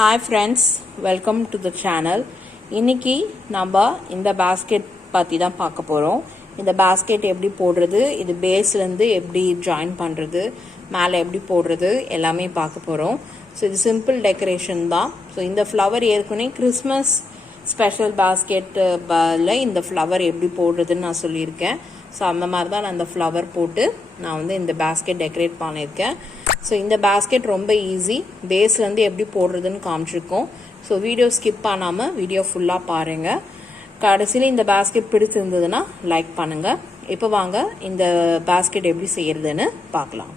Hi friends, welcome to the channel. இன்னைக்கு நம்ம இந்த basket பத்தி தான் பார்க்க போறோம். இந்த basket எப்படி போடுறது, இது பேஸ்ல இருந்து எப்படி ஜாயின் பண்றது, மேலே எப்படி போடுறது எல்லாமே பார்க்க போறோம். ஸோ இது சிம்பிள் டெக்கரேஷன் தான். ஸோ இந்த ஃப்ளவர் ஏற்கனவே கிறிஸ்மஸ் ஸ்பெஷல் பாஸ்கெட்டில் இந்த ஃப்ளவர் எப்படி போடுறதுன்னு நான் சொல்லியிருக்கேன். ஸோ அந்த மாதிரி தான் நான் இந்த ஃப்ளவர் போட்டு நான் வந்து இந்த பேஸ்கெட் டெக்கரேட் பண்ணியிருக்கேன். ஸோ இந்த பேஸ்கெட் ரொம்ப ஈஸி, பேஸ்லேருந்து எப்படி போடுறதுன்னு காமிச்சிருக்கோம். ஸோ வீடியோ ஸ்கிப் பண்ணாமல் வீடியோ ஃபுல்லாக பாருங்கள். கடைசியில் இந்த பேஸ்கெட் பிடிச்சிருந்ததுன்னா லைக் பண்ணுங்கள். இப்போ வாங்க இந்த பேஸ்கெட் எப்படி செய்கிறதுன்னு பார்க்கலாம்.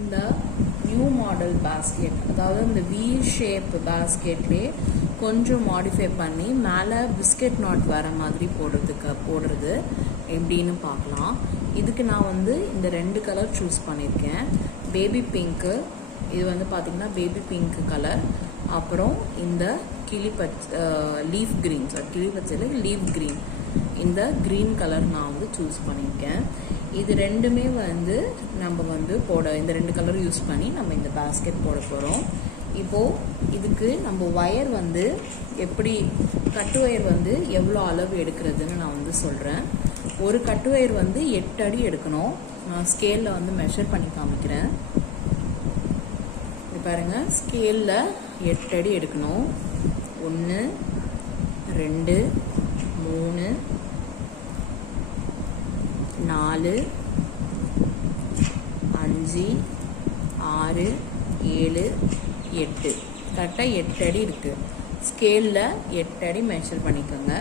இந்த நியூ மாடல் பேஸ்கெட், அதாவது இந்த வி ஷேப் பேஸ்கெட்லேயே கொஞ்சம் மாடிஃபை பண்ணி மேலே பிஸ்கெட் நாட் வர மாதிரி போடுறது எப்படின்னு பார்க்கலாம். இதுக்கு நான் வந்து இந்த 2 கலர் சூஸ் பண்ணியிருக்கேன். பேபி பிங்க்கு, இது வந்து பார்த்திங்கன்னா பேபி பிங்க் கலர், அப்புறம் இந்த லீஃப் க்ரீன், கிளிப்பச்சையில் லீஃப் க்ரீன், இந்த க்ரீன் கலர் நான் வந்து சூஸ் பண்ணியிருக்கேன். இது ரெண்டுமே வந்து நம்ம வந்து இந்த 2 கலர் யூஸ் பண்ணி நம்ம இந்த பேஸ்கெட் போட போகிறோம். இப்போது இதுக்கு நம்ம ஒயர் வந்து எப்படி கட்டு ஒயர் வந்து எவ்வளோ அளவு எடுக்கிறதுன்னு நான் வந்து சொல்கிறேன். ஒரு கட்டு ஒயர் வந்து 8 அடி எடுக்கணும். நான் ஸ்கேலில் வந்து மெஷர் பண்ணி காமிக்கிறேன். இது பாருங்கள், ஸ்கேலில் 8 அடி எடுக்கணும். 1 2 3 4 5 6 7 8, கரெக்டாக 8 அடி இருக்குது. ஸ்கேலில் 8 அடி மெஷர் பண்ணிக்கோங்க.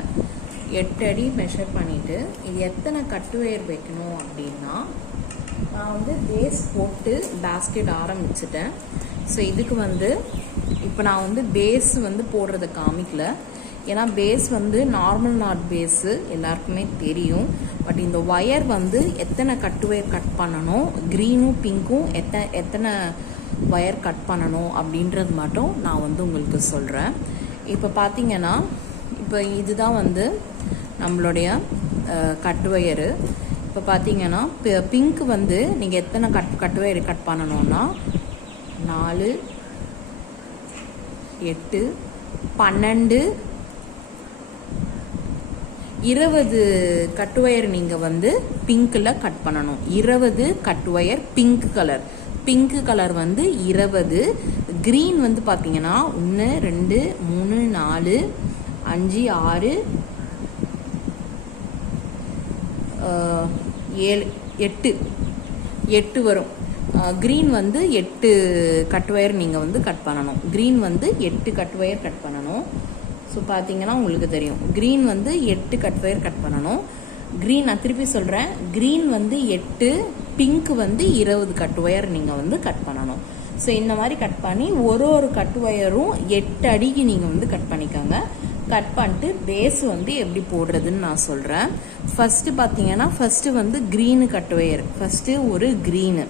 8 அடி மெஷர் பண்ணிவிட்டு இது எத்தனை கட்டு ஒயர் வைக்கணும் அப்படின்னா, நான் வந்து பேஸ் போட்டு பேஸ்கெட் ஆரம்பிச்சிட்டேன். ஸோ இதுக்கு வந்து இப்போ நான் வந்து பேஸ் வந்து போடுறத காமிக்கல, ஏன்னா பேஸ் வந்து நார்மல் நாட் பேஸு எல்லாருக்குமே தெரியும். பட் இந்த ஒயர் வந்து எத்தனை கட்டு ஒயர் கட் பண்ணணும், க்ரீனும் பிங்க்கும் எத்தனை ஒயர் கட் பண்ணணும் அப்படின்றது மட்டும் நான் வந்து உங்களுக்கு சொல்கிறேன். இப்போ பார்த்தீங்கன்னா, இப்போ இதுதான் வந்து நம்மளுடைய கட்டு ஒயரு. இப்போ பார்த்தீங்கன்னா பிங்க் வந்து நீங்கள் எத்தனை கட்டு ஒயர் கட் பண்ணணும்னா 4 8 12 20 கட்டு ஒயர் நீங்கள் வந்து பிங்க்கில் கட் பண்ணணும். 20 கட்டு ஒயர் பிங்க் கலர் வந்து 20. க்ரீன் வந்து பார்த்தீங்கன்னா 1 2 3 4 5 6 7 8 வரும். க்ரீன் வந்து 8 கட்டு ஒயர் நீங்கள் வந்து கட் பண்ணணும். க்ரீன் வந்து 8 கட்டு ஒயர் கட் பண்ணணும். ஸோ பார்த்தீங்கன்னா உங்களுக்கு தெரியும், க்ரீன் வந்து 8 கட் ஒயர் கட் பண்ணணும். க்ரீன், நான் திருப்பி சொல்கிறேன், க்ரீன் வந்து 8, பிங்க் வந்து 20 கட்டு ஒயர் நீங்கள் வந்து கட் பண்ணணும். ஸோ இந்த மாதிரி கட் பண்ணி ஒரு கட்டு ஒயரும் 8 அடிக்கு நீங்கள் வந்து கட் பண்ணிக்கோங்க. கட் பண்ணிட்டு பேஸ் வந்து எப்படி போடுறதுன்னு நான் சொல்கிறேன். ஃபஸ்ட்டு பார்த்தீங்கன்னா, ஃபஸ்ட்டு வந்து க்ரீனு கட்டு ஒயர், ஃபஸ்ட்டு ஒரு க்ரீனு,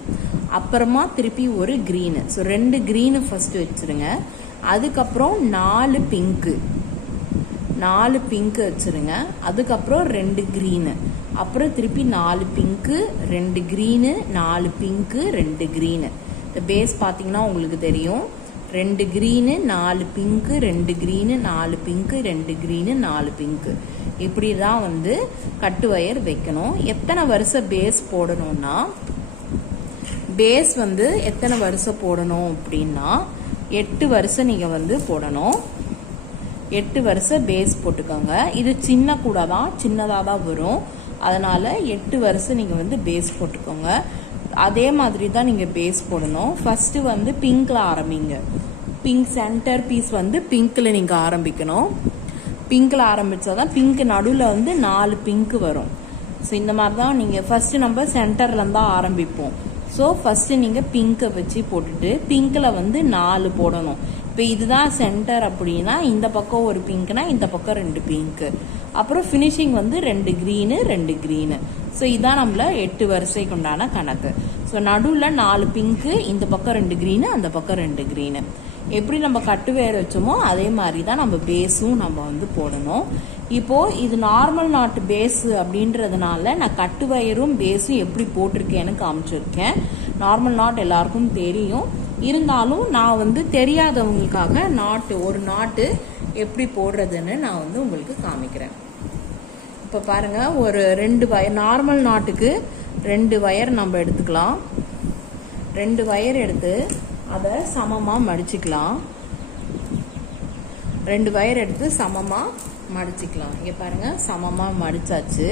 அப்புறமா திருப்பி ஒரு க்ரீனு. ஸோ 2 க்ரீனு ஃபஸ்ட்டு வச்சுருங்க. அதுக்கப்புறம் 4 பிங்க்கு வச்சுருங்க. அதுக்கப்புறம் 2 க்ரீனு, அப்புறம் திருப்பி 4 பிங்க்கு 2 க்ரீனு 4 பிங்க்கு 2 க்ரீனு. இந்த பேஸ் பார்த்தீங்கன்னா உங்களுக்கு தெரியும், 2 green 4 pink 2 green 4 pink 2 green 4 pink. இப்படி தான் வந்து கட்டு ஒயர் வைக்கணும். எத்தனை வருஷம் பேஸ் போடணும்னா, பேஸ் வந்து எத்தனை வருஷம் போடணும் அப்படின்னா 8 வருஷம் நீங்கள் வந்து போடணும். 8 வருஷம் பேஸ் போட்டுக்கோங்க. இது சின்ன கூட தான், சின்னதாக தான் வரும். அதனால் 8 வருஷம் நீங்கள் வந்து பேஸ் போட்டுக்கோங்க. அதே மாதிரி தான் நீங்கள் பேஸ் போடணும். ஃபஸ்ட்டு வந்து பிங்க்கில் ஆரம்பிங்க. பிங்க் சென்டர் பீஸ் வந்து பிங்க்கில் நீங்கள் ஆரம்பிக்கணும். பிங்க்கில் ஆரம்பித்தா தான் பிங்க் நடுவில் வந்து 4 பிங்க்கு வரும். ஸோ இந்த மாதிரி தான் நீங்கள் ஃபஸ்ட்டு நம்ம சென்டர்லேருந்து தான் ஆரம்பிப்போம். ஸோ ஃபஸ்ட்டு நீங்கள் பிங்க்கை வச்சு போட்டுட்டு பிங்க்கில் வந்து 4 போடணும். இப்போ இதுதான் சென்டர் அப்படின்னா இந்த பக்கம் ஒரு பிங்க்னா இந்த பக்கம் 2 பிங்க்கு, அப்புறம் ஃபினிஷிங் வந்து 2 க்ரீனு 2 க்ரீனு. ஸோ இதான் நம்மள 8 வருஷத்துக்கு உண்டான கணக்கு. ஸோ நடுவில் 4 பிங்க்கு, இந்த பக்கம் 2 க்ரீனு, அந்த பக்கம் 2 க்ரீனு. எப்படி நம்ம கட்டு ஒயர் வச்சோமோ அதே மாதிரி தான் நம்ம பேஸும் நம்ம வந்து போடணும். இப்போது இது நார்மல் நாட் பேஸு அப்படின்றதுனால நான் கட்டு ஒயரும் பேஸும் எப்படி போட்டிருக்கேன்னு காமிச்சிருக்கேன். நார்மல் நாட் எல்லாருக்கும் தெரியும். இருந்தாலும் நான் வந்து தெரியாதவங்களுக்காக ஒரு நாட்டு எப்படி போடுறதுன்னு நான் வந்து உங்களுக்கு காமிக்கிறேன். இப்போ பாருங்க, ஒரு 2 வயர் நார்மல் நாட்டுக்கு 2 வயர் நம்ம எடுத்துக்கலாம். 2 வயர் எடுத்து அதை சமமாக மடிச்சுக்கலாம். 2 வயர் எடுத்து சமமாக மடிச்சுக்கலாம். இங்கே பாருங்க, சமமாக மடிச்சாச்சு.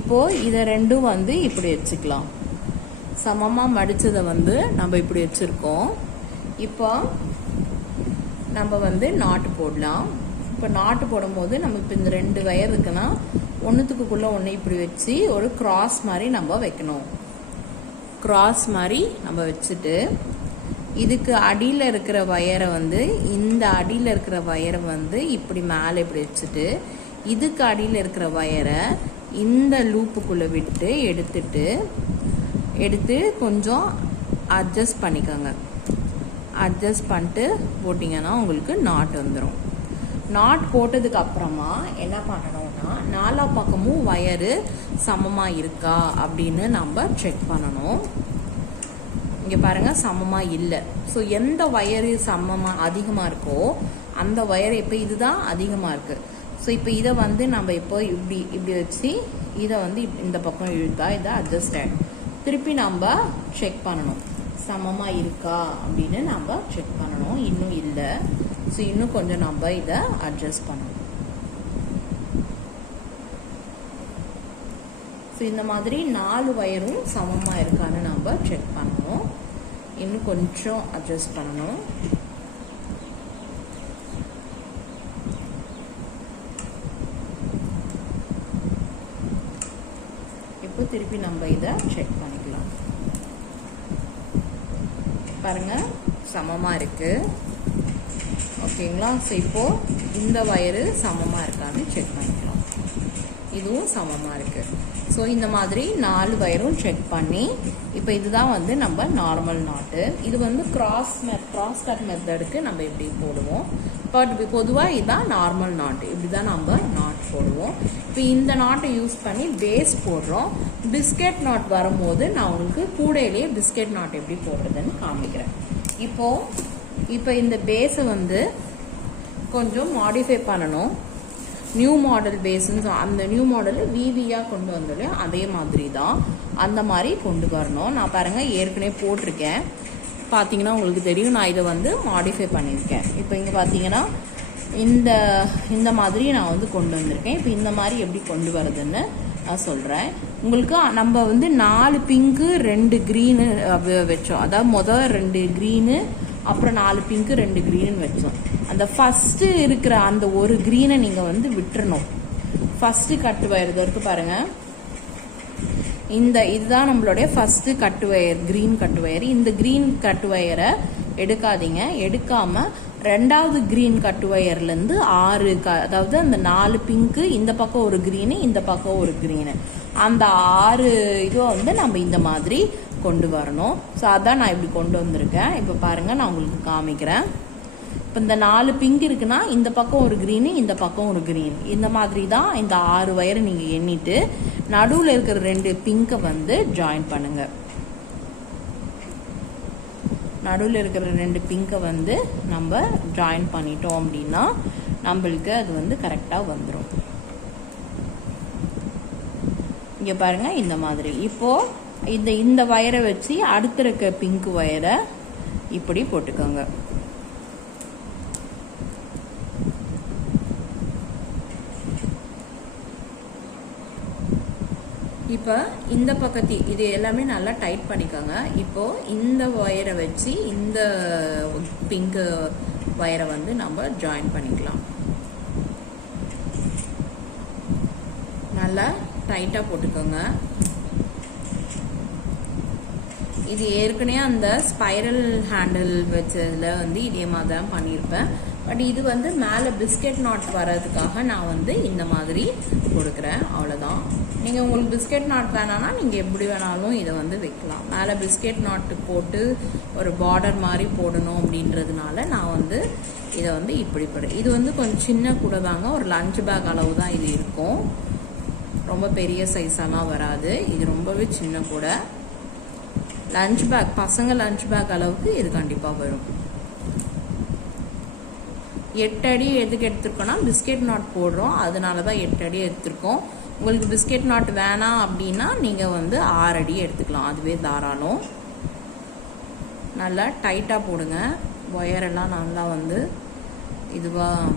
இப்போ இதை ரெண்டும் வந்து இப்படி வச்சுக்கலாம். சமமாக மடிச்சதை வந்து நம்ம இப்படி வச்சிருக்கோம். இப்போ நம்ம வந்து நாட்டு போடலாம். இப்போ நாட்டு போடும்போது நம்ம இப்போ இந்த 2 வயர் இருக்குன்னா ஒன்றுத்துக்குள்ள ஒன்று இப்படி வச்சு ஒரு கிராஸ் மாதிரி நம்ம வைக்கணும். கிராஸ் மாதிரி நம்ம வச்சுட்டு இதுக்கு அடியில் இருக்கிற வயரை வந்து இந்த அடியில் இருக்கிற வயரை வந்து இப்படி மேலே இப்படி வச்சுட்டு இதுக்கு அடியில் இருக்கிற வயரை இந்த லூப்புக்குள்ளே விட்டு எடுத்து கொஞ்சம் அட்ஜஸ்ட் பண்ணிக்கோங்க. அட்ஜஸ்ட் பண்ணிட்டு போட்டிங்கன்னா உங்களுக்கு நாட் வந்துடும். நாட் போட்டதுக்கு அப்புறமா என்ன பண்ணணும்னா, 4 பக்கமும் வயரு சமமாக இருக்கா அப்படின்னு நம்ம செக் பண்ணணும். இங்கே பாருங்க, சமமாக இல்லை. ஸோ எந்த வயரு சமமாக அதிகமாக இருக்கோ அந்த வயர் இப்போ இதுதான் அதிகமாக இருக்குது. ஸோ இப்போ இதை வந்து நம்ம இப்போ இப்படி வச்சு இதை வந்து இந்த பக்கம் இழுத்தா இதை அட்ஜஸ்ட் ஆகிடும். திருப்பி நம்ம செக் பண்ணணும், சமமாக இருக்கா அப்படின்னு நம்ம செக் பண்ணணும். இன்னும் இல்லை. ஸோ இன்னும் கொஞ்சம் நம்ம இதை அட்ஜஸ்ட் பண்ணணும். ஸோ இந்த மாதிரி 4 வயரும் சமமாக இருக்கான்னு நம்ம செக் பண்ணணும். இன்னும் கொஞ்சம் அட்ஜஸ்ட் பண்ணணும். இப்போ திருப்பி நம்ம இதை செக் பண்ணிக்கலாம். பாருங்க, சமமாக இருக்கு. ஓகேங்களா? ஸோ இப்போ இந்த வயரு சமமாக இருக்கான்னு செக் பண்ணிக்கலாம். இதுவும் சமமாக இருக்கு. ஸோ இந்த மாதிரி 4 வயரும் செக் பண்ணி இப்போ இதுதான் வந்து நம்ம நார்மல் நாட்டு. இது வந்து கிராஸ் கட் மெத்தடுக்கு நம்ம எப்படி போடுவோம். பட் பொதுவாக இதுதான் நார்மல் நாட்டு. இப்படி தான் நம்ம நாட் போடுவோம். இப்போ இந்த நாட்டை யூஸ் பண்ணி பேஸ் போடுறோம். பிஸ்கெட் நாட் வரும்போது நான் உங்களுக்கு கூடையிலேயே பிஸ்கெட் நாட் எப்படி போடுறதுன்னு காமிக்கிறேன். இப்போ இந்த பேஸை வந்து கொஞ்சம் மாடிஃபை பண்ணணும். நியூ மாடல் பேஸுன்னு அந்த நியூ மாடல் விவியாக கொண்டு வந்தோம். அதே மாதிரி தான் அந்த மாதிரி கொண்டு வரணும். நான் பாருங்கள் ஏற்கனவே போட்டிருக்கேன், பார்த்தீங்கன்னா உங்களுக்கு தெரியும். நான் இதை வந்து மாடிஃபை பண்ணியிருக்கேன். இப்போ இங்கே பார்த்தீங்கன்னா இந்த மாதிரி நான் வந்து கொண்டு வந்திருக்கேன். இப்போ இந்த மாதிரி எப்படி கொண்டு வரதுன்னு நான் சொல்கிறேன் உங்களுக்கு. நம்ம வந்து 4 பிங்க்கு 2 க்ரீனு வச்சோம். அதாவது முதல் 2 க்ரீனு, அப்புறம் 4 பிங்க்கு 2 க்ரீனு வச்சோம். அந்த ஃபஸ்ட்டு இருக்கிற அந்த ஒரு க்ரீனை நீங்கள் வந்து விட்டுறணும். ஃபஸ்ட்டு கட்டு வயர் இருக்கு பாருங்கள். இதுதான் நம்மளுடைய ஃபஸ்ட்டு கட்டு வயர், க்ரீன் கட்டு வயர். இந்த க்ரீன் கட்டு வயரை எடுக்காதீங்க. எடுக்காமல் 2வது க்ரீன் கட்டு வயர்லேருந்து 6 அதாவது அந்த 4 பிங்க்கு, இந்த பக்கம் ஒரு க்ரீனு, இந்த பக்கம் ஒரு க்ரீனு, அந்த 6 இதுவை வந்து நம்ம இந்த மாதிரி கொண்டு வரணும். ஸோ அதான் நான் இப்படி கொண்டு வந்திருக்கேன். இப்போ பாருங்கள், நான் உங்களுக்கு காமிக்கிறேன். இப்போ இந்த 4 பிங்க் இருக்குன்னா இந்த பக்கம் ஒரு க்ரீனு, இந்த பக்கம் ஒரு க்ரீன், இந்த மாதிரி தான் இந்த 6 வயரை நீங்கள் எண்ணிட்டு நடுவில் இருக்கிற 2 பிங்கை வந்து ஜாயின் பண்ணுங்க. நடுவில் இருக்கிற 2 பிங்கை வந்து நம்ம ஜாயின் பண்ணிட்டோம் அப்படின்னா நம்மளுக்கு அது வந்து கரெக்டாக வந்துடும். இங்கே பாருங்க, இந்த மாதிரி. இப்போ இந்த வயரை வச்சு அடுத்த இருக்க பிங்க் வயரை இப்படி போட்டுக்கோங்க. இப்போ இந்த பக்கத்தி இது எல்லாமே நல்லா டைட் பண்ணிக்கோங்க. இப்போ இந்த வயரை வச்சு இந்த பிங்க் வயரை வந்து நம்ம ஜாயின் பண்ணிக்கலாம். நல்லா டைட்டாக போட்டுக்கோங்க. இது ஏற்கனவே அந்த ஸ்பைரல் ஹேண்டில் வச்சதில் வந்து இதே மாதிரி தான் பண்ணியிருப்பேன். பட் இது வந்து மேலே பிஸ்கெட் நாட் வர்றதுக்காக நான் வந்து இந்த மாதிரி கொடுக்குறேன். அவ்வளோதான். நீங்கள் உங்களுக்கு பிஸ்கெட் நாட் வேணான்னா நீங்கள் எப்படி வேணாலும் இதை வந்து வைக்கலாம். மேலே பிஸ்கெட் நாட்டு போட்டு ஒரு பார்டர் மாதிரி போடணும் அப்படின்றதுனால நான் வந்து இதை வந்து இப்படி போடுறேன். இது வந்து கொஞ்சம் சின்ன கூட தாங்க, ஒரு லஞ்ச் பேக் அளவு தான் இது இருக்கும். ரொம்ப பெரிய சைஸாலாம் வராது. இது ரொம்பவே சின்ன கூட. லஞ்ச் பேக், பசங்க லஞ்ச் பேக் அளவுக்கு இது கண்டிப்பாக வரும். 8 அடி எதுக்கு எடுத்திருக்கோம்னா பிஸ்கெட் நாட் போடுறோம், அதனால தான் 8 அடி எடுத்திருக்கோம். உங்களுக்கு பிஸ்கெட் நாட் வேணாம் அப்படின்னா நீங்கள் வந்து 6 அடி எடுத்துக்கலாம், அதுவே தாராளம். நல்லா டைட்டாக போடுங்க, ஒயரெல்லாம் நல்லா வந்து இதுவாக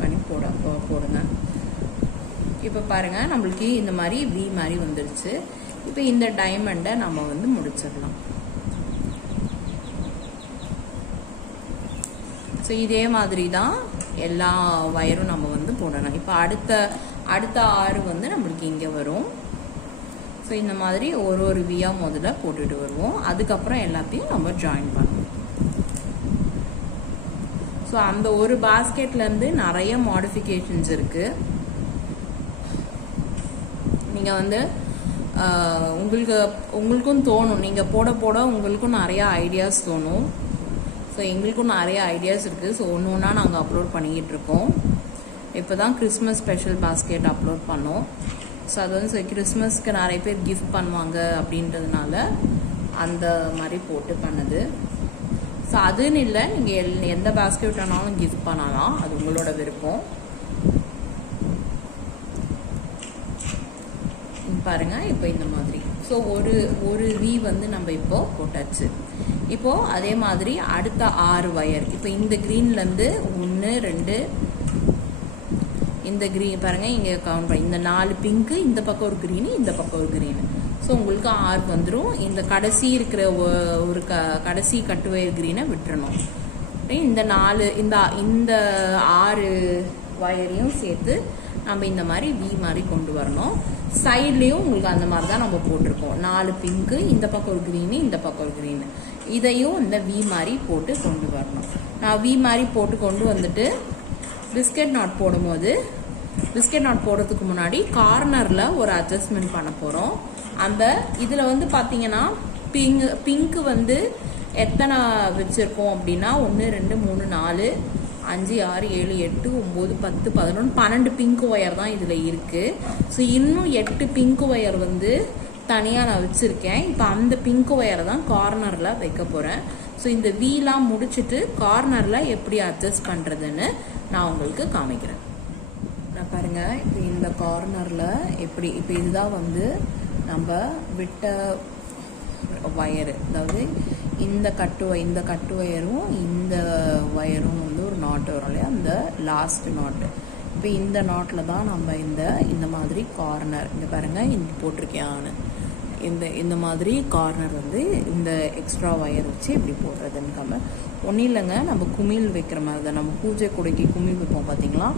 பண்ணி போடுங்க. இப்போ பாருங்கள் நம்மளுக்கு இந்த மாதிரி வி மாதிரி வந்துடுச்சு. இப்போ இந்த டைமண்டை நம்ம வந்து முடிச்சிடலாம். ஸோ இதே மாதிரி தான் எல்லா வயரும் நம்ம வந்து போடணும். இப்போ அடுத்த 6 வந்து நம்மளுக்கு இங்கே வரும். ஸோ இந்த மாதிரி ஒரு வியாக முதல்ல போட்டுட்டு வருவோம், அதுக்கப்புறம் எல்லாத்தையும் நம்ம ஜாயின் பண்ணுவோம். ஸோ அந்த ஒரு பாஸ்கெட்லேருந்து நிறைய மாடிஃபிகேஷன்ஸ் இருக்குது. நீங்கள் வந்து உங்களுக்கும் தோணும், நீங்கள் போட உங்களுக்கும் நிறையா ஐடியாஸ் தோணும். ஸோ எங்களுக்கும் நிறைய ஐடியாஸ் இருக்குது. ஸோ ஒன்று ஒன்றா நாங்கள் அப்லோட் பண்ணிக்கிட்டு இருக்கோம். இப்போ தான் கிறிஸ்மஸ் ஸ்பெஷல் பாஸ்கெட் அப்லோட் பண்ணோம். ஸோ அது வந்து கிறிஸ்மஸ்க்கு நிறைய பேர் கிஃப்ட் பண்ணுவாங்க அப்படின்றதுனால அந்த மாதிரி போட்டு பண்ணுது. ஸோ அதுன்னு இல்லை, நீங்கள் எந்த பாஸ்கெட் வேணாலும் கிஃப்ட் பண்ணலாம், அது உங்களோட விருப்பம். பாருங்க இப்போ இந்த மாதிரி. ஸோ ஒரு வி வந்து நம்ம இப்போ போட்டாச்சு. இப்போ அதே மாதிரி அடுத்த 6 வயர், இப்போ இந்த கிரீன்லேருந்து 1 2 இந்த கிரீன் பாருங்க இங்கே கவுண்ட் பண்ணி, இந்த 4 பிங்க்கு, இந்த பக்கம் ஒரு க்ரீனு, இந்த பக்கம் ஒரு க்ரீனு. ஸோ உங்களுக்கு 6 வந்துடும். இந்த கடைசி இருக்கிற ஒரு கடைசி கட்டு வயர் க்ரீனை விட்டுறணும். இந்த 6 வயரையும் சேர்த்து நம்ம இந்த மாதிரி வி மாதிரி கொண்டு வரணும். சைட்லேயும் உங்களுக்கு அந்த மாதிரி தான் நம்ம போட்டிருக்கோம், 4 பிங்க்கு, இந்த பக்கம் ஒரு க்ரீனு, இந்த பக்கம் ஒரு க்ரீனு. இதையும் இந்த வி மாதிரி போட்டு கொண்டு வரணும். நான் வி மாதிரி போட்டு கொண்டு வந்துட்டு பிஸ்கெட் நாட் போடும்போது, பிஸ்கெட் நாட் போடுறதுக்கு முன்னாடி கார்னரில் ஒரு அட்ஜஸ்ட்மெண்ட் பண்ண போகிறோம். அந்த இதில் வந்து பார்த்தீங்கன்னா பிங்க்கு வந்து எத்தனை வச்சுருக்கோம் அப்படின்னா 1 2 3 4 5 6 7 8 9 10 11 12 பிங்க் ஒயர் தான் இதில் இருக்குது. ஸோ இன்னும் 8 பிங்க் ஒயர் வந்து தனியாக நான் வச்சுருக்கேன். இப்போ அந்த பிங்க் ஒயரை தான் கார்னரில் வைக்க போகிறேன். ஸோ இந்த வீலாம் முடிச்சுட்டு கார்னரில் எப்படி அட்ஜஸ்ட் பண்ணுறதுன்னு நான் உங்களுக்கு காமிக்கிறேன். நான் பாருங்கள் இப்போ இந்த கார்னரில் எப்படி, இப்போ இதுதான் வந்து நம்ம விட்ட வயரு, அதாவது இந்த கட்டு வயரும் இந்த வயரும் வந்து ஒரு நாட்டு வரும் இல்லையா, அந்த லாஸ்ட் நாட்டு. இப்போ இந்த நாட்டில் தான் நம்ம இந்த மாதிரி கார்னர், இந்த பாருங்கள் இங்கே போட்டிருக்கேன் இந்த மாதிரி கார்னர் வந்து இந்த எக்ஸ்ட்ரா வயர் வச்சு இப்படி போடுறதுன்னு ஒன்றும் இல்லைங்க. நம்ம குமிழ் வைக்கிற மாதிரி தான், நம்ம பூஜை கொடைக்கு குமிழ் வைப்போம் பார்த்தீங்களா,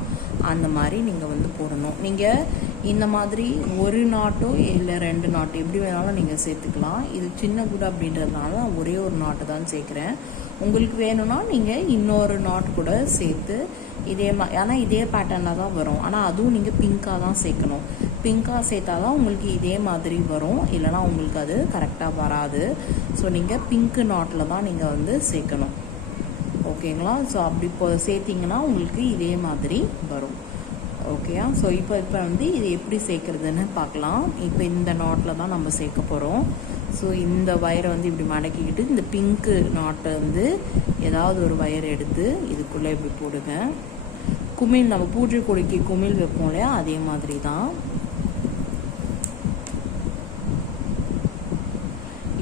அந்த மாதிரி நீங்கள் வந்து போடணும். நீங்கள் இந்த மாதிரி ஒரு நாட்டோ இல்லை 2 நாட்டோ எப்படி வேணாலும் நீங்கள் சேர்த்துக்கலாம். இது சின்ன கூட அப்படின்றதுனால நான் ஒரே ஒரு நாட்டு தான் சேர்க்குறேன். உங்களுக்கு வேணும்னா நீங்கள் இன்னொரு நாட் கூட சேர்த்து ஆனால் இதே பேட்டர்னில் தான் வரும். ஆனால் அதுவும் நீங்கள் பிங்காக தான் சேர்க்கணும். பிங்காக சேர்த்தா தான் உங்களுக்கு இதே மாதிரி வரும், இல்லைனா உங்களுக்கு அது கரெக்டாக வராது. ஸோ நீங்கள் பிங்க்கு நாட்டில் தான் நீங்கள் வந்து சேர்க்கணும், ஓகேங்களா? ஸோ அப்படி இப்போ சேர்த்திங்கன்னா உங்களுக்கு இதே மாதிரி வரும், ஓகேயா? ஸோ இப்போ வந்து இது எப்படி சேர்க்குறதுன்னு பார்க்கலாம். இப்போ இந்த நாட்டில் தான் நம்ம சேர்க்க போகிறோம். ஸோ இந்த வயரை வந்து இப்படி மடக்கிக்கிட்டு இந்த பிங்க்கு நாட்டை வந்து ஏதாவது ஒரு வயர் எடுத்து இதுக்குள்ளே இப்படி போடுங்க. குமிழ் நம்ம பூஜை கொடிக்கு குமிழ் வைப்போம் இல்லையா, அதே மாதிரி தான்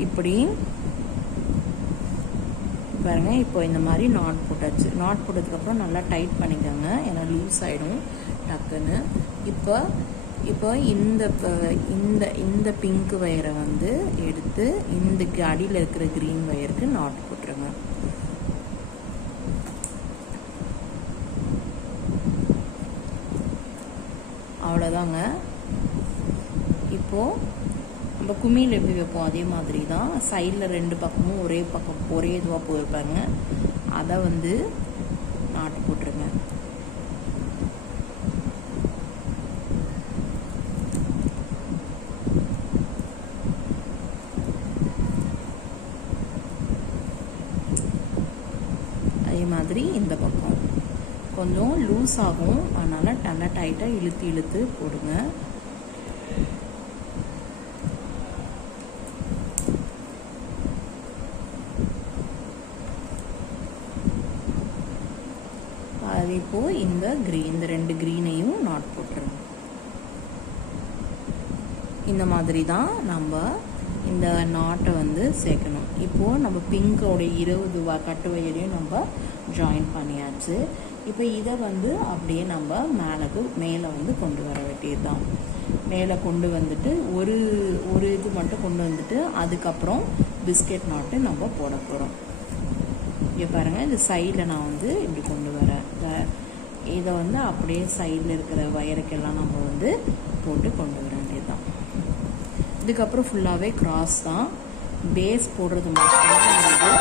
இப்படி பாருங்க. இப்போ இந்த மாதிரி நாட் போட்டாச்சு. நாட் போட்டதுக்கப்புறம் நல்லா டைட் பண்ணிக்கோங்க, ஏன்னா லூஸ் ஆகிடும் டக்குன்னு. இப்போ இந்த பிங்க் வயரை வந்து எடுத்து இந்த அடியில் இருக்கிற க்ரீன் வயருக்கு நாட் போட்டுருங்க. அவ்வளோதாங்க. இப்போது நம்ம குமிழ் எப்படி வைப்போம் அதே மாதிரி தான், சைடில் 2 பக்கமும் ஒரே இதுவாக போயிருப்பாங்க, அதை வந்து நாட்டு போட்டுருங்க. அதே மாதிரி இந்த பக்கம் கொஞ்சம் லூஸ் ஆகும், அதனால் நல்லா டைட்டாக இழுத்து போடுங்க. அது இப்போது இந்த ரெண்டு க்ரீனையும் நாட் போட்டுருங்க. இந்த மாதிரி தான் நம்ம இந்த நாட்டை வந்து சேர்க்கணும். இப்போது நம்ம பிங்கோட 20 கட்டு வயரையும் நம்ம ஜாயின் பண்ணியாச்சு. இப்போ இதை வந்து அப்படியே நம்ம மேலே வந்து கொண்டு வர வேண்டியது தான். மேலே கொண்டு வந்துட்டு ஒரு இது மட்டும் கொண்டு வந்துட்டு அதுக்கப்புறம் பிஸ்கெட் நாட்டு நம்ம போட போகிறோம். இங்கே பாருங்கள், இந்த சைடில் நான் வந்து இப்படி கொண்டு வரேன். இதை வந்து அப்படியே சைடில் இருக்கிற வயருக்கெல்லாம் நம்ம வந்து போட்டு கொண்டு வர வேண்டியது தான். இதுக்கப்புறம் ஃபுல்லாகவே கிராஸ் தான். பேஸ் போடுறது மட்டும்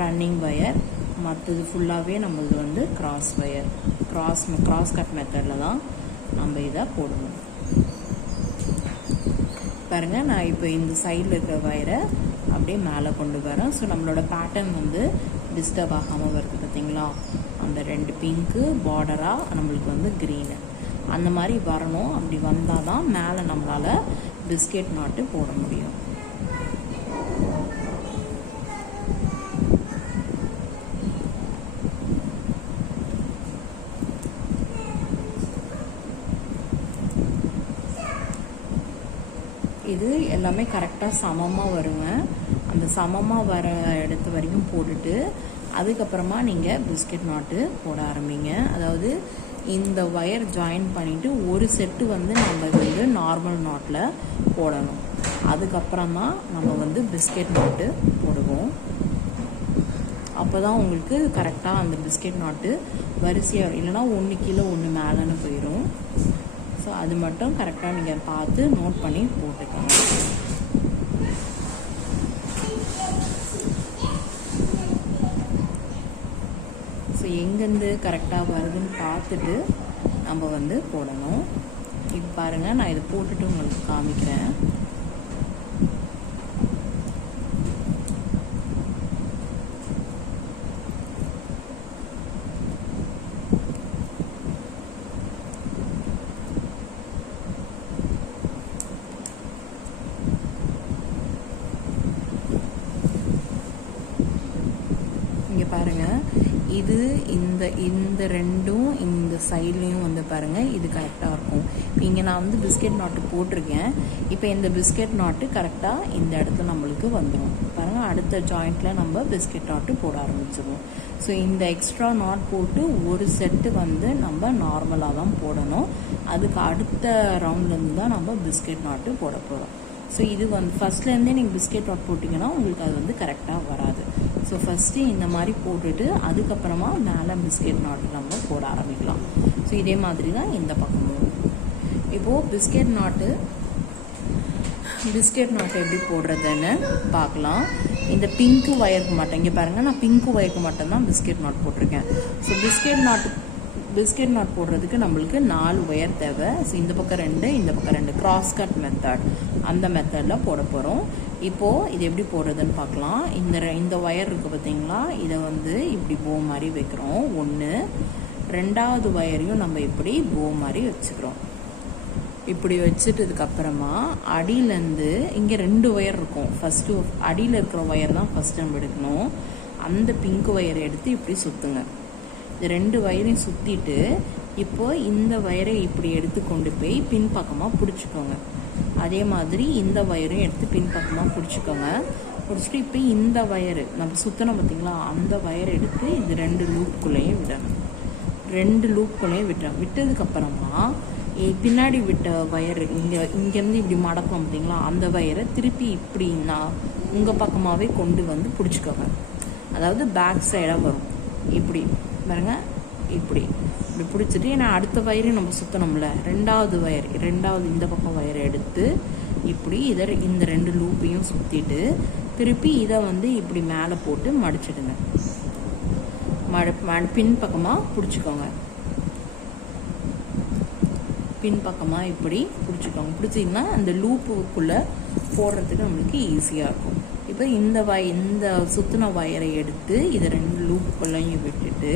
ரன்னிங் வயர், மற்றது ஃபுல்லாகவே நம்மளது வந்து கிராஸ் வயர். கிராஸ் கட் மெத்தடில் தான் நம்ம இதை போடுவோம். பாருங்கள், நான் இப்போ இந்த சைடில் இருக்கிற வயரை அப்படியே மேலே கொண்டு வரேன். ஸோ நம்மளோட பேட்டர்ன் வந்து டிஸ்டர்ப் ஆகாமல் வருது பார்த்தீங்களா? அந்த 2 பிங்க்கு பார்டராக நம்மளுக்கு வந்து க்ரீனு அந்த மாதிரி வரணும். அப்படி வந்தால் தான் மேலே நம்மளால் பிஸ்கெட் நாட்டு போட முடியும். இது எல்லாமே கரெக்டாக சமமாக வருங்க. அந்த சமமாக வர இடத்து வரைக்கும் போட்டுட்டு அதுக்கப்புறமா நீங்கள் பிஸ்கெட் நாட்டு போட ஆரம்பிங்க. அதாவது இந்த ஒயர் ஜாயின் பண்ணிவிட்டு ஒரு செட்டு வந்து நம்ம வந்து நார்மல் நாட்டில் போடணும். அதுக்கப்புறம் தான் நம்ம வந்து பிஸ்கெட் நாட்டு போடுவோம். அப்போ தான் உங்களுக்கு கரெக்டாக அந்த பிஸ்கெட் நாட்டு வரிசையாக, இல்லைனா ஒன்று கீழே ஒன்று மேலேன்னு போயிடும். ஸோ அது மட்டும் கரெக்டாக நீங்கள் பார்த்து நோட் பண்ணி போட்டுக்கோங்க. ஸோ எங்கேருந்து கரெக்டாக வருதுன்னு பார்த்துட்டு நம்ம வந்து போடணும். இப்போ பாருங்கள், நான் இதை போட்டுட்டு உங்களுக்கு காமிக்கிறேன். இங்கே பாருங்கள், இது இந்த ரெண்டும் இந்த சைட்லேயும் வந்து பாருங்கள், இது கரெக்டாக இருக்கும். இங்கே நான் வந்து பிஸ்கெட் நாட்டு போட்டிருக்கேன். இப்போ இந்த பிஸ்கெட் நாட்டு கரெக்டாக இந்த இடத்துல நம்மளுக்கு வந்துடும். பாருங்கள், அடுத்த ஜாயிண்ட்டில் நம்ம பிஸ்கெட் நாட்டு போட ஆரம்பிச்சிடுவோம். ஸோ இந்த எக்ஸ்ட்ரா நாட் போட்டு ஒரு செட்டு வந்து நம்ம நார்மலாக தான் போடணும். அதுக்கு அடுத்த ரவுண்ட்லேருந்து தான் நம்ம பிஸ்கெட் நாட்டு போட போகிறோம். ஸோ இது வந்து ஃபஸ்ட்லேருந்தே நீங்கள் பிஸ்கெட் நாட் போட்டிங்கன்னா உங்களுக்கு அது வந்து கரெக்டாக வராது. ஸோ ஃபஸ்ட்டு இந்த மாதிரி போட்டுட்டு அதுக்கப்புறமா மேலே பிஸ்கெட் நாட்டு நம்ம போட ஆரம்பிக்கலாம். ஸோ இதே மாதிரி தான் இந்த பக்கமும். இப்போது பிஸ்கெட் நாட்டு எப்படி போடுறதுன்னு பார்க்கலாம். இந்த பிங்க்கு வயருக்கு மட்டும், இங்கே பாருங்கள், நான் பிங்க்கு வயருக்கு மட்டும்தான் பிஸ்கெட் நாட் போட்டிருக்கேன். ஸோ பிஸ்கெட் நாட் போடுறதுக்கு நம்மளுக்கு 4 ஒயர் தேவை. ஸோ இந்த பக்கம் 2, இந்த பக்கம் 2, கிராஸ் கட் மெத்தட், அந்த மெத்தடில் போட போகிறோம். இப்போது இது எப்படி போடுறதுன்னு பார்க்கலாம். இந்த ஒயர் இருக்குது பார்த்தீங்களா, இதை வந்து இப்படி போ மாதிரி வைக்கிறோம். 1, 2வது ஒயரையும் நம்ம இப்படி போ மாதிரி வச்சுக்கிறோம். இப்படி வச்சுட்டதுக்கப்புறமா அடியிலேருந்து இங்கே 2 ஒயர் இருக்கும். ஃபஸ்ட்டு அடியில் இருக்கிற ஒயர் தான் ஃபஸ்ட்டு நம்ம எடுக்கணும். அந்த பிங்க் ஒயரை எடுத்து இப்படி சுற்றுங்க. இந்த 2 ஒயரையும் சுற்றிட்டு இப்போது இந்த ஒயரை இப்படி எடுத்து கொண்டு போய் பின்பக்கமாக பிடிச்சிக்கோங்க. அதே மாதிரி இந்த ஒயரையும் எடுத்து பின்பக்கமாக பிடிச்சிக்கோங்க. பிடிச்சிட்டு இப்போ இந்த ஒயரு நம்ம சுற்றணும் பார்த்தீங்களா, அந்த ஒயரை எடுத்து இந்த 2 லூப்புக்குள்ளேயும் விடணும். 2 லூப்புக்குள்ளேயும் விட்டதுக்கப்புறமா பின்னாடி விட்ட ஒயர் இங்கேருந்து இப்படி மடக்கும் பார்த்தீங்களா, அந்த ஒயரை திருப்பி இப்படி நான் உங்கள் பக்கமாகவே கொண்டு வந்து பிடிச்சிக்கோங்க. அதாவது பேக் சைடாக வரும். இப்படி பாருங்க, இப்படி பிடிச்சிட்டு ஏன்னா அடுத்த வயரையும் நம்ம சுற்றணும்ல, 2வது ஒயர், 2வது இந்த பக்கம் ஒயரை எடுத்து இப்படி இந்த 2 லூப்பையும் சுற்றிட்டு திருப்பி இதை வந்து இப்படி மேலே போட்டு மடிச்சிடுங்க. பின்பக்கமாக பிடிச்சிக்கோங்க. பின்பக்கமாக இப்படி பிடிச்சிக்கோங்க. பிடிச்சிங்கன்னா அந்த லூப்புக்குள்ளே போடுறதுக்கு நம்மளுக்கு ஈஸியாக இருக்கும். இப்போ இந்த சுற்றின வயரை எடுத்து இதை 2 லூப்புக்குள்ளேயும் விட்டுட்டு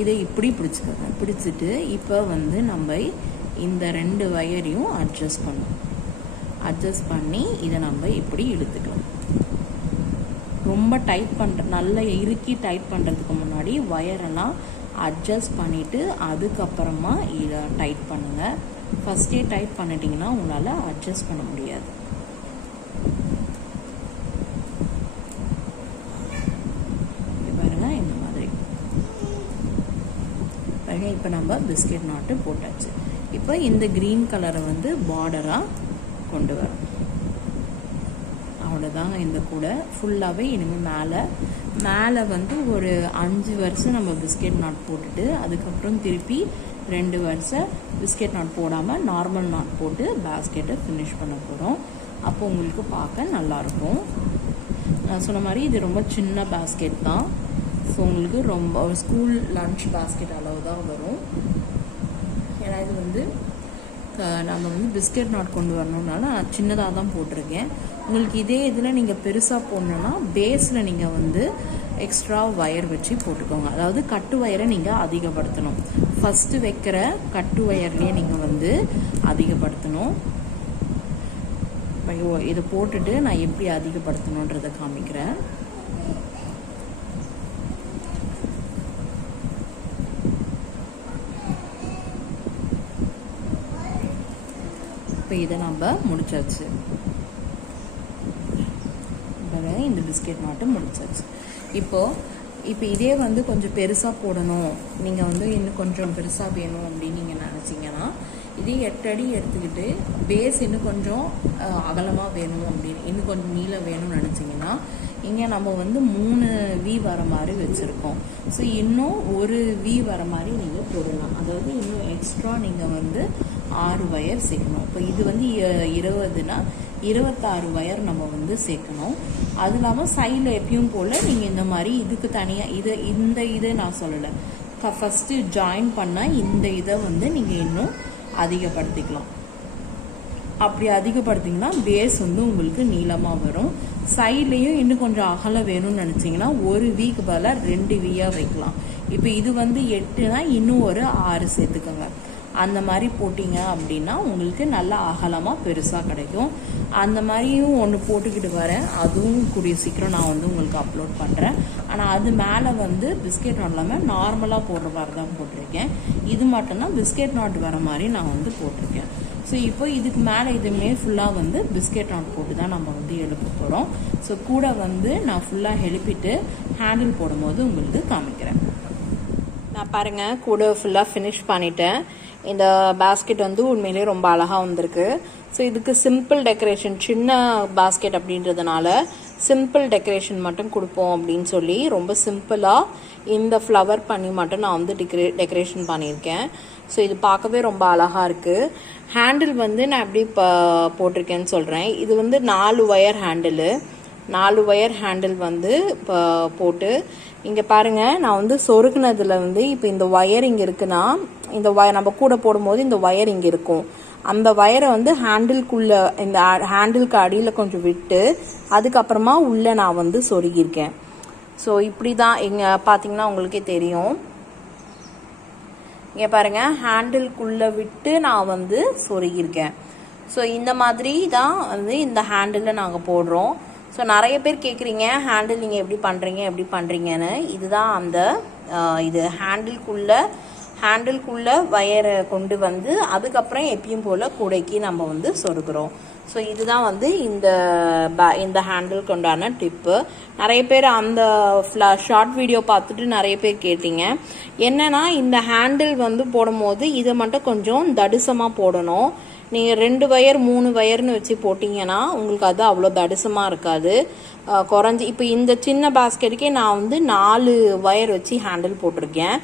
இதை இப்படி பிடிச்சிக்கோங்க. பிடிச்சிட்டு இப்போ வந்து நம்ம இந்த 2 வயரையும் அட்ஜஸ்ட் பண்ணி இதை நம்ம இப்படி இழுத்துக்கலாம். ரொம்ப நல்லா இறுக்கி டைட் பண்ணுறதுக்கு முன்னாடி ஒயரெல்லாம் அட்ஜஸ்ட் பண்ணிவிட்டு அதுக்கப்புறமா இதை டைட் பண்ணுங்கள். ஃபஸ்ட்டே டைட் பண்ணிட்டீங்கன்னா உங்களால் அட்ஜஸ்ட் பண்ண முடியாது. பாருங்க இந்த மாதிரி பாருங்க. இப்போ நம்ம பிஸ்கெட் நாட்டு போட்டாச்சு. இப்போ இந்த க்ரீன் கலரை வந்து பார்டராக கொண்டு வரும். அவ்வளோதாங்க. இந்த கூடை ஃபுல்லாகவே இனிமேல் மேலே வந்து ஒரு 5 வருஷம் நம்ம பிஸ்கெட் நாட் போட்டுட்டு அதுக்கப்புறம் திருப்பி 2 வருஷம் பிஸ்கெட் நாட் போடாமல் நார்மல் நாட் போட்டு பேஸ்கெட்டை ஃபினிஷ் பண்ண போகிறோம். அப்போ உங்களுக்கு பார்க்க நல்லாயிருக்கும். நான் சொன்ன மாதிரி இது ரொம்ப சின்ன பேஸ்கெட் தான். ஸோ உங்களுக்கு ரொம்ப ஸ்கூல் லன்ச் பேஸ்கெட் அளவு தான் வரும். ஏன்னா இது வந்து நம்ம வந்து பிஸ்கெட் நாட் கொண்டு வரணுன்னால நான் சின்னதாக தான் போட்டிருக்கேன். உங்களுக்கு இதே இதில் நீங்கள் பெருசாக போடணுன்னா பேஸில் நீங்கள் வந்து எக்ஸ்ட்ரா ஒயர் வச்சு போட்டுக்கோங்க. அதாவது கட்டு ஒயரை நீங்கள் அதிகப்படுத்தணும். ஃபஸ்ட்டு வைக்கிற கட்டு ஒயர்லேயே நீங்கள் வந்து அதிகப்படுத்தணும். இதை போட்டுட்டு நான் எப்படி அதிகப்படுத்தணுன்றதை காமிக்கிறேன். இப்போ இதை நம்ம முடிச்சாச்சு. இந்த பிஸ்கெட் நாட்டும் முடிச்சாச்சு. இப்போ இதே வந்து கொஞ்சம் பெருசாக போடணும், நீங்கள் வந்து இன்னும் கொஞ்சம் பெருசாக வேணும் அப்படின்னு நீங்கள் நினச்சிங்கன்னா இதே 8 அடி எடுத்துக்கிட்டு பேஸ் இன்னும் கொஞ்சம் அகலமாக வேணும் அப்படின்னு இன்னும் கொஞ்சம் நீளம் வேணும்னு நினச்சிங்கன்னா இங்கே நம்ம வந்து 3 வி வர மாதிரி வச்சுருக்கோம். ஸோ இன்னும் ஒரு வி வர மாதிரி நீங்கள் போடலாம். அதாவது இன்னும் எக்ஸ்ட்ரா நீங்கள் வந்து 6 ஒயர் சேர்க்கணும். இப்போ இது வந்து 20னா 26 ஒயர் நம்ம வந்து சேர்க்கணும். அது இல்லாமல் சைடில் எப்பயும் போல் நீங்கள் இந்த மாதிரி இதுக்கு தனியாக இதை நான் சொல்லலை, ஃபஸ்ட்டு ஜாயின் பண்ணால் இந்த இதை வந்து நீங்கள் இன்னும் அதிகப்படுத்திக்கலாம். அப்படி அதிகப்படுத்திங்கன்னா பேஸ் வந்து உங்களுக்கு நீளமாக வரும். சைட்லேயும் இன்னும் கொஞ்சம் அகலம் வேணும்னு நினச்சிங்கன்னா ஒரு வீக்கு பதிலாக 2 வீயாக வைக்கலாம். இப்போ இது வந்து 8னா இன்னும் ஒரு 6 சேர்த்துக்கோங்க. அந்த மாதிரி போட்டிங்க அப்படின்னா உங்களுக்கு நல்லா அகலமாக பெருசாக கிடைக்கும். அந்த மாதிரியும் ஒன்று போட்டுக்கிட்டு வரேன். அதுவும் கூடிய சீக்கிரம் நான் வந்து உங்களுக்கு அப்லோட் பண்ணுறேன். ஆனால் அது மேலே வந்து பிஸ்கெட் நாட் இல்லாமல் நார்மலாக போடுற மாதிரி தான் போட்டிருக்கேன். இது மட்டும்தான் பிஸ்கெட் நாட் வர மாதிரி நான் வந்து போட்டிருக்கேன். ஸோ இப்போ இதுக்கு மேலே இதுமே ஃபுல்லாக வந்து பிஸ்கெட் நாட் போட்டு தான் நம்ம வந்து எழுப்ப போகிறோம். ஸோ கூட வந்து நான் ஃபுல்லாக எழுப்பிட்டு ஹேண்டில் போடும்போது உங்களுக்கு காமிக்கிறேன். நான் பாருங்கள் கூட ஃபுல்லாக ஃபினிஷ் பண்ணிட்டேன். இந்த பேஸ்கெட் வந்து உண்மையிலே ரொம்ப அழகாக வந்திருக்கு. ஸோ இதுக்கு சிம்பிள் டெக்கரேஷன், சின்ன பேஸ்கெட் அப்படின்றதுனால சிம்பிள் டெக்கரேஷன் மட்டும் கொடுப்போம் அப்படின்னு சொல்லி ரொம்ப சிம்பிளாக இந்த ஃப்ளவர் பண்ணி மட்டும் நான் வந்து டெக்கரேஷன் பண்ணியிருக்கேன். ஸோ இது பார்க்கவே ரொம்ப அழகாக இருக்குது. ஹேண்டில் வந்து நான் எப்படி போட்டிருக்கேன்னு சொல்கிறேன். இது வந்து 4 ஒயர் ஹேண்டிலு. 4 ஒயர் ஹேண்டில் வந்து இப்போ போட்டு இங்கே பாருங்கள், நான் வந்து சொருகுனதில் வந்து இப்போ இந்த ஒயர் இங்கே இருக்குன்னா இந்த ஒயர் நம்ம கூட போடும்போது இந்த ஒயர் இங்கே இருக்கும். அந்த ஒயரை வந்து ஹேண்டில்குள்ளே இந்த ஹேண்டிலுக்கு அடியில் கொஞ்சம் விட்டு அதுக்கப்புறமா உள்ளே நான் வந்து சொருகியிருக்கேன். ஸோ இப்படி தான் இங்கே பார்த்தீங்கன்னா உங்களுக்கே தெரியும். இங்கே பாருங்கள், ஹேண்டிலுக்குள்ளே விட்டு நான் வந்து சொருகியிருக்கேன். ஸோ இந்த மாதிரி தான் வந்து இந்த ஹேண்டிலில் நாங்கள் போடுறோம். ஸோ நிறைய பேர் கேட்குறீங்க ஹேண்டில் நீங்கள் எப்படி பண்ணுறீங்கன்னு. இதுதான் அந்த இது ஹேண்டில்குள்ளே வயரை கொண்டு வந்து அதுக்கப்புறம் எப்பயும் போல் கூடைக்கு நம்ம வந்து சொருகிறோம். ஸோ இதுதான் வந்து இந்த ஹேண்டில் கொண்டான டிப்பு. நிறைய பேர் அந்த ஷார்ட் வீடியோ பார்த்துட்டு நிறைய பேர் கேட்டீங்க. என்னன்னா இந்த ஹேண்டில் வந்து போடும்போது இதை மட்டும் கொஞ்சம் தடிசமாக போடணும். நீங்கள் 2 ஒயர் 3 ஒயர்னு வச்சு போட்டிங்கன்னா உங்களுக்கு அது அவ்வளோ தடிசமாக இருக்காது. குறைஞ்சி இப்போ இந்த சின்ன பேஸ்கெட்டுக்கே நான் வந்து 4 ஒயர் வச்சு ஹேண்டில் போட்டிருக்கேன்.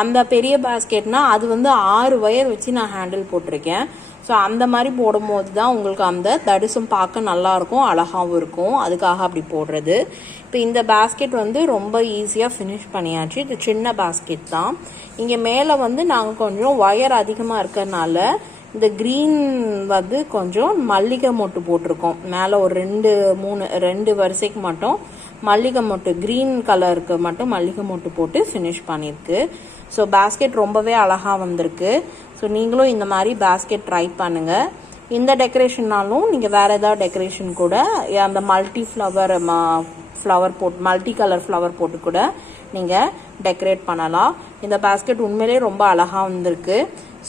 அந்த பெரிய பேஸ்கெட்னா அது வந்து 6 ஒயர் வச்சு நான் ஹேண்டில் போட்டிருக்கேன். ஸோ அந்த மாதிரி போடும்போது தான் உங்களுக்கு அந்த தடிசம் பார்க்க நல்லாயிருக்கும், அழகாகவும் இருக்கும். அதுக்காக அப்படி போடுறது. இப்போ இந்த பேஸ்கெட் வந்து ரொம்ப ஈஸியாக ஃபினிஷ் பண்ணியாச்சு. இது சின்ன பேஸ்கெட் தான். இங்கே மேலே வந்து நாங்கள் கொஞ்சம் ஒயர் அதிகமாக இருக்கிறதுனால இந்த க்ரீன் வந்து கொஞ்சம் மல்லிகை மொட்டு போட்டிருக்கோம். மேலே ஒரு 2 வரிசைக்கு மட்டும் மல்லிகை மொட்டு, க்ரீன் கலருக்கு மட்டும் மல்லிகை மொட்டு போட்டு ஃபினிஷ் பண்ணியிருக்கு. ஸோ பேஸ்கெட் ரொம்பவே அழகாக வந்திருக்கு. ஸோ நீங்களும் இந்த மாதிரி பேஸ்கெட் ட்ரை பண்ணுங்கள். இந்த டெக்கரேஷன்னாலும் நீங்கள் வேறு ஏதாவது டெக்கரேஷன் கூட அந்த மல்டி ஃப்ளவர் ஃப்ளவர் போட்டு மல்டி கலர் ஃப்ளவர் போட்டு கூட நீங்கள் டெக்கரேட் பண்ணலாம். இந்த பேஸ்கெட் உண்மையிலே ரொம்ப அழகாக வந்திருக்கு.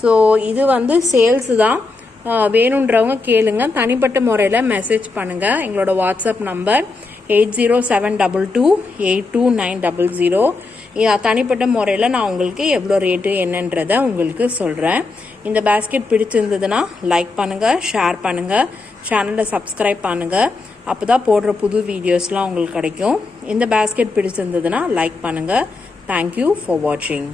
ஸோ இது வந்து சேல்ஸ் தான். வேணுன்றவங்க கேளுங்க. தனிப்பட்ட முறையில் மெசேஜ் பண்ணுங்கள். எங்களோட வாட்ஸ்அப் நம்பர் 8072228290. தனிப்பட்ட முறையில் நான் உங்களுக்கு எவ்வளோ ரேட்டு என்னன்றதை உங்களுக்கு சொல்கிறேன். இந்த பேஸ்கெட் பிடிச்சிருந்ததுன்னா லைக் பண்ணுங்கள், ஷேர் பண்ணுங்கள், சேனலை சப்ஸ்கிரைப் பண்ணுங்கள். அப்போ தான் போடுற புது வீடியோஸ்லாம் உங்களுக்கு கிடைக்கும். இந்த பேஸ்கெட் பிடிச்சிருந்ததுன்னா லைக் பண்ணுங்கள். தேங்க்யூ ஃபார் வாட்சிங்.